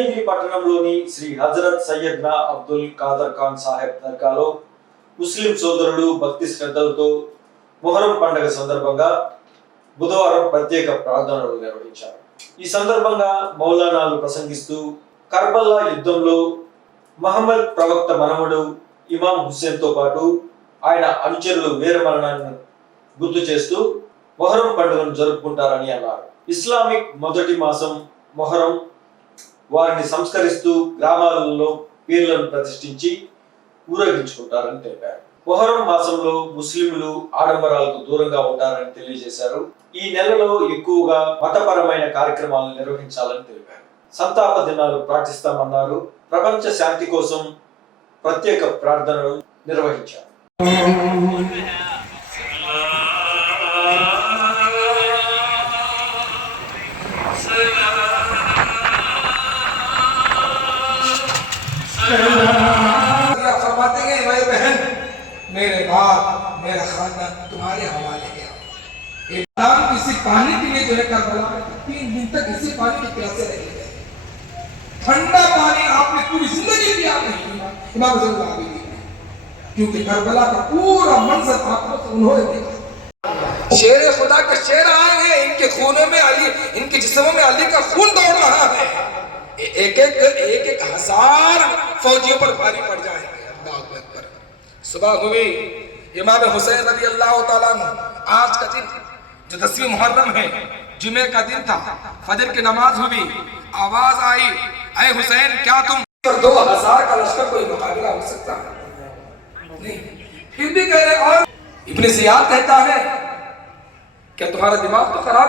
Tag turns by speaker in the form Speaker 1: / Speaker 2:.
Speaker 1: ఉదయగిరి పట్టణంలోని శ్రీ హజరత్ సయ్యద్నా అబ్దుల్ ఖాదర్ ఖాన్ సాహెబ్ దర్గాలో ముస్లిం సోదరులు భక్తి శ్రద్ధలతో మొహరం పండుగ సందర్భంగా బుధవారం ప్రత్యేక ప్రార్థనలు నిర్వహించారు. ఈ సందర్భంగా మౌలానాలు ప్రసంగిస్తూ కర్బల్లా యుద్ధంలో మహమ్మద్ ప్రవక్త మనముడు ఇమాం హుస్సేన్తో పాటు ఆయన అనుచరులు వీరమరణాన్ని గుర్తు చేస్తూ మొహరం పండుగను జరుపుకుంటారని అన్నారు. ఇస్లామిక్ మొదటి మాసం మొహరం వారిని సంస్కరిస్తూ గ్రామాలలో పీర్లను ప్రతిష్ఠించి ఊరేగించుకుంటారని తెలిపారు. మొహరం మాసంలో ముస్లింలు ఆడంబరాలకు దూరంగా ఉంటారని తెలియజేశారు. ఈ నెలలో ఎక్కువగా మతపరమైన కార్యక్రమాలను నిర్వహించాలని తెలిపారు. సంతాప దినాలు ప్రార్థిస్తామన్నారు ప్రపంచ శాంతి కోసం ప్రత్యేక ప్రార్థనలు నిర్వహించారు.
Speaker 2: खानदान तुम्हारे हवाले है एक नाम किसी पानी के लिए जो है करबला में तीन दिन तक इसी पानी के प्यासे रहे गए। ठंडा पानी आपने पूरी ज़िंदगी पिया नहीं इमाम ज़रूर क्योंकि करबला का पूरा मंजर आपको उन्होंने देखा शेर खुदा के शेर आए हैं, इनके खूनों में अली, इनके जिस्मों में अली का खून दौड़ रहा है। एक एक एक एक हज़ार फौजियों पर भारी पड़ जाएँगे, अल्लाह सुबह हुई इमाम हुसैन रज़ी अल्लाह आज का दिन जो दसवीं मुहर्रम है, जुमे का दिन था, फजर की नमाज़ हुई, आवाज़ आई अय हुसैन, क्या तुम दो हज़ार का लश्कर कोई मुकाबला हो सकता है? नहीं। फिर भी कह रहे और इब्ने जियाद कहता है, क्या तुम्हारा दिमाग तो खराब नहीं